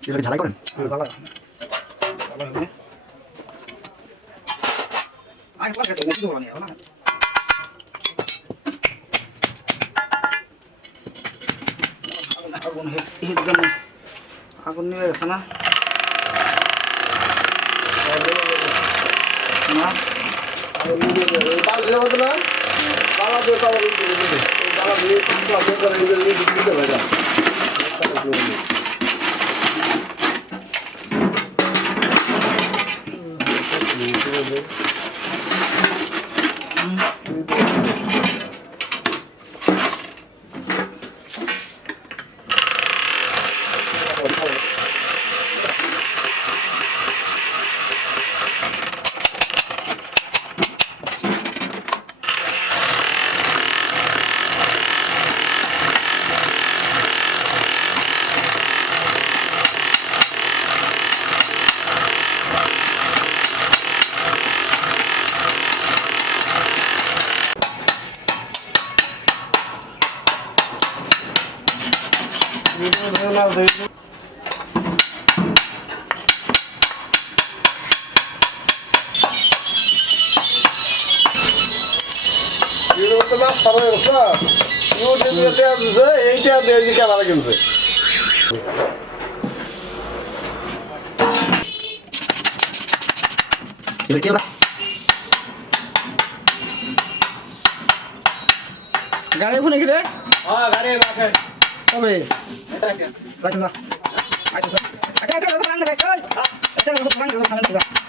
এটাকে ঝালাই করেন? জ্বালা হবে আগে পরে তো বেশি দেবো না আগুন হিট দেন আগুন নিয়ে গেছে না না আগুন নিয়ে গেছে বাল দিলে মতো না বালা দিয়ে তাও বালা দিয়ে কিন্তু আগে করে এই যে দিতে হবে এইটা দিয়ে দিকে ভালো কিনছে গাড়ি ফোনে কি রে হ্যাঁ গাড়ি বাসে কবে রাখো না আইতো স্যার আটা আটা তো রান্না গাইছ এটা তো রান্না খাবেন তো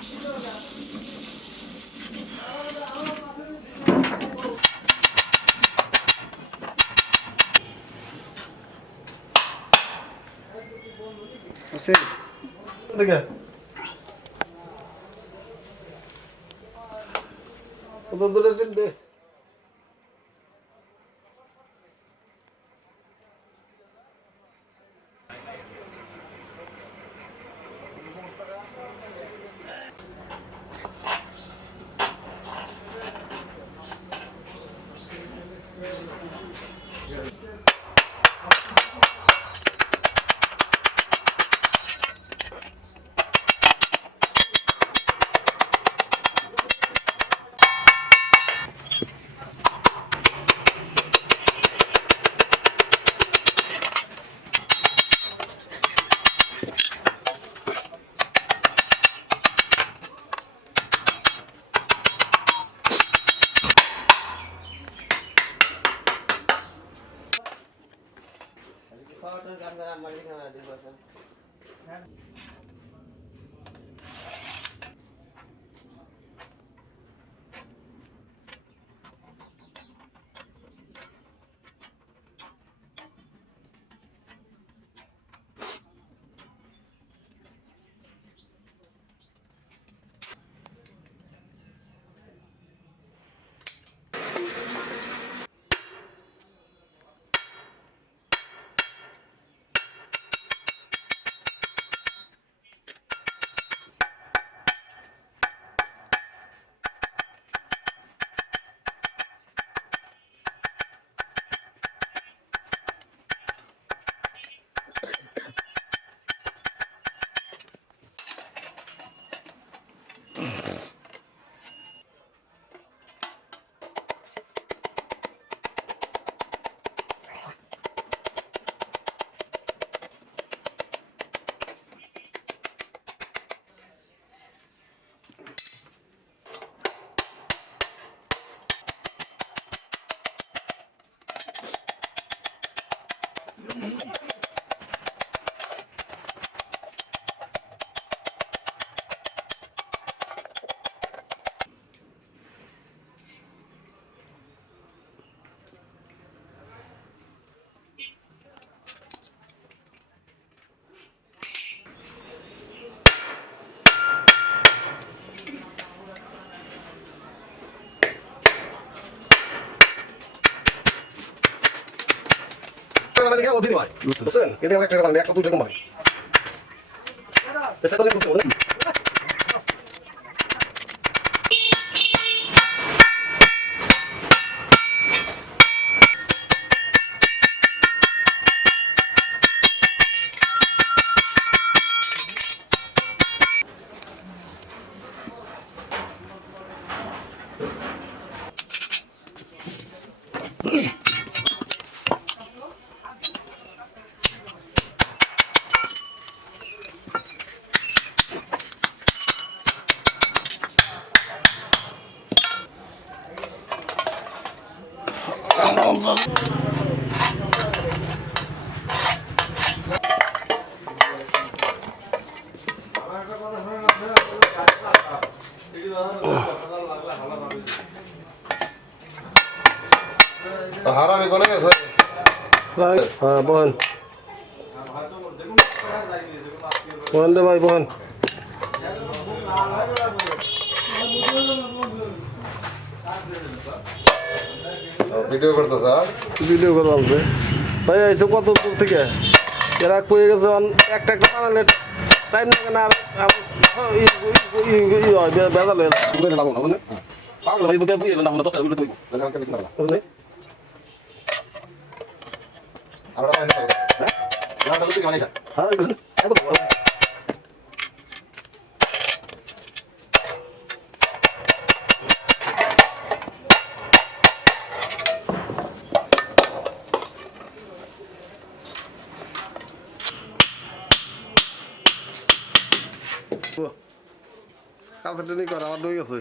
ওসে দেখে ওদের দূরে দে Amerika mau diri mai. Pesan, kita pakai kereta lihat satu jam mai. Biasa tu lihat tu. হ্যাঁ বহেন বহেন রে ভাই বহেন ভিডিও করতেছ ভিডিও করে বলছে ভাই এইসব কত দূর থেকে এরা কয়ে গেছে একটা একটা বানালে টাইম লাগে না আর বেজাল হয়ে যায় পাগল ভাই বুকে বুঝে না দশটা বিলে তুই বুঝলি আমরা হ্যাঁ কাছে ট্রেনিং কর আমার ডই গেছে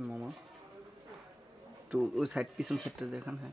मामा तो उस साइड पीछे सेक्टर देखा है